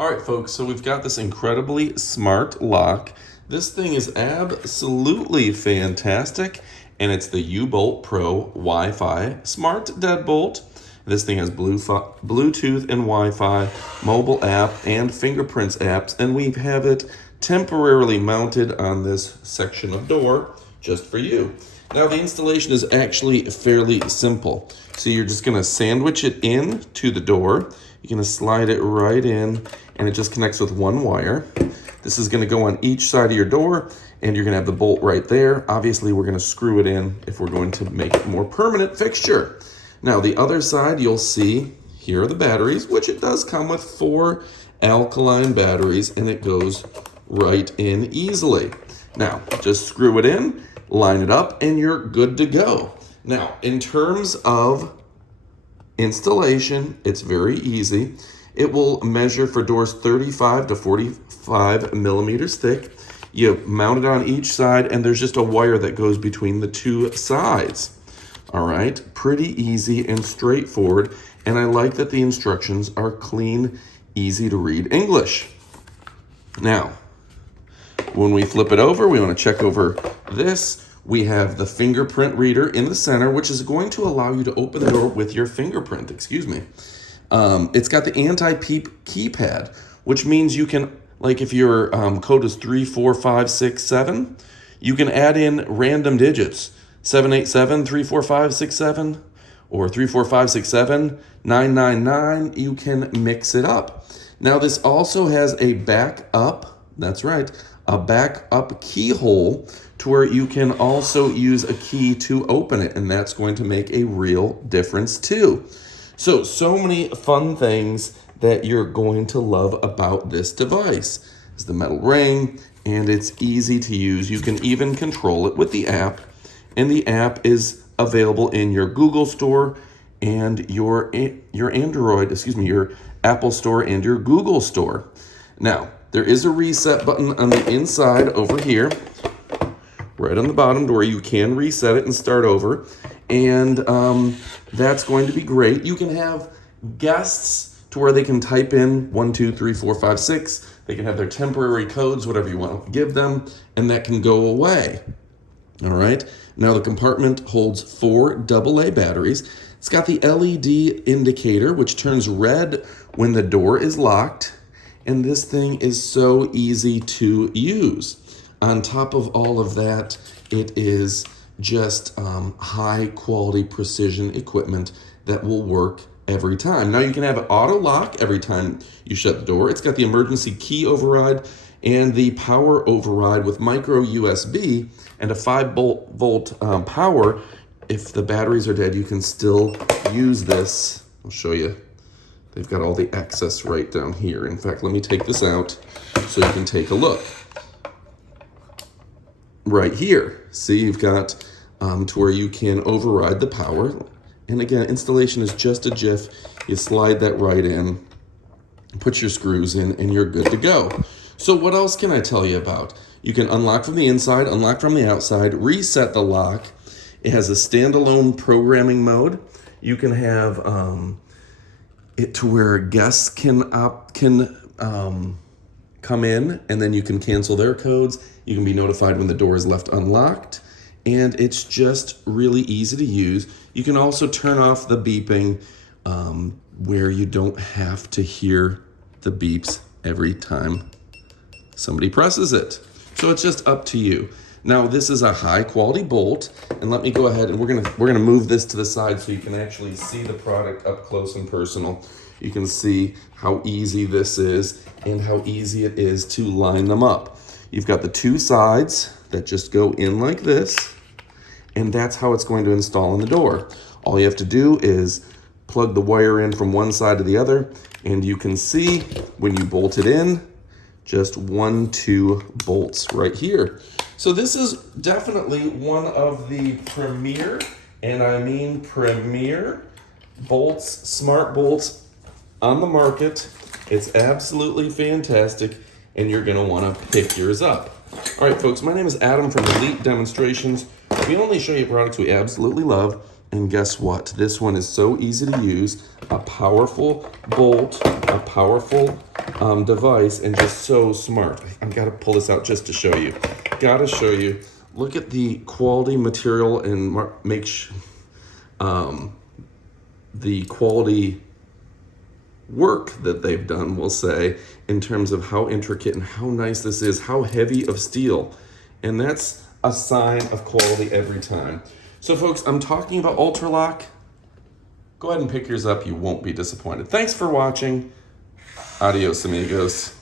All right, folks, so we've got this incredibly smart lock. This thing is absolutely fantastic, and it's the U-Bolt Pro Wi-Fi Smart Deadbolt. This thing has Bluetooth and Wi-Fi, mobile app, and fingerprints apps, and we have it temporarily mounted on this section of door just for you. Now, the installation is actually fairly simple. So you're just gonna sandwich it in to the door. You're gonna slide it right in, and it just connects with one wire. This is gonna go on each side of your door, and you're gonna have the bolt right there. Obviously, we're gonna screw it in if we're going to make it a more permanent fixture. Now, the other side, you'll see, here are the batteries, which it does come with 4 alkaline batteries, and it goes right in easily. Now, just screw it in, line it up, and you're good to go. Now, in terms of installation, it's very easy. It will measure for doors 35 to 45 millimeters thick. You mount it on each side, and there's just a wire that goes between the 2 sides. All right, pretty easy and straightforward, and I like that the instructions are clean, easy to read English. Now, when we flip it over, we want to check over this. We have the fingerprint reader in the center, which is going to allow you to open the door with your fingerprint, It's got the anti-peep keypad, which means you can, like if your code is 3, 4, 5, 6, 7, you can add in random digits, 787, 3, 4, 5, 6, 7, or 3, 4, 5, 6, 7, 9, 9, 9. You can mix it up. Now, this also has a backup, that's right, a backup keyhole to where you can also use a key to open it, and that's going to make a real difference too. So many fun things that you're going to love about this device. It's the metal ring, and it's easy to use. You can even control it with the app, and the app is available in your Google Store and your Apple Store and your Google Store. Now, there is a reset button on the inside over here, right on the bottom where you can reset it and start over. And that's going to be great. You can have guests to where they can type in 1, 2, 3, 4, 5, 6. They can have their temporary codes, whatever you want to give them, and that can go away. All right. Now the compartment holds 4 AA batteries. It's got the LED indicator, which turns red when the door is locked. And this thing is so easy to use. On top of all of that, it is just high quality precision equipment that will work every time. Now you can have it auto lock every time you shut the door. It's got the emergency key override and the power override with micro USB and a 5-volt power. If the batteries are dead, you can still use this. I'll show you. They've got all the access right down here. In fact, let me take this out so you can take a look. Right here, see, you've got to where you can override the power. And again, installation is just a jiff. You slide that right in, put your screws in, and you're good to go. So what else can I tell you about? You can unlock from the inside, unlock from the outside, reset the lock. It has a standalone programming mode. You can have it to where guests can come in, and then you can cancel their codes. You can be notified when the door is left unlocked, and it's just really easy to use. You can also turn off the beeping where you don't have to hear the beeps every time somebody presses it. So it's just up to you. Now, this is a high quality bolt, and let me go ahead and we're gonna move this to the side so you can actually see the product up close and personal. You can see how easy this is and how easy it is to line them up. You've got the 2 sides that just go in like this, and that's how it's going to install in the door. All you have to do is plug the wire in from one side to the other, and you can see when you bolt it in, just 1, 2 bolts right here. So this is definitely one of the premier, and I mean premier, bolts, smart bolts on the market. It's absolutely fantastic, and you're gonna wanna pick yours up. All right, folks, my name is Adam from Elite Demonstrations. We only show you products we absolutely love. And guess what? This one is so easy to use. A powerful bolt, a powerful device, and just so smart. I've got to pull this out just to show you. Gotta show you. Look at the quality material and the quality work that they've done, we'll say, in terms of how intricate and how nice this is, how heavy of steel. And that's a sign of quality every time. So folks, I'm talking about ULTRALOQ. Go ahead and pick yours up. You won't be disappointed. Thanks for watching. Adios, amigos.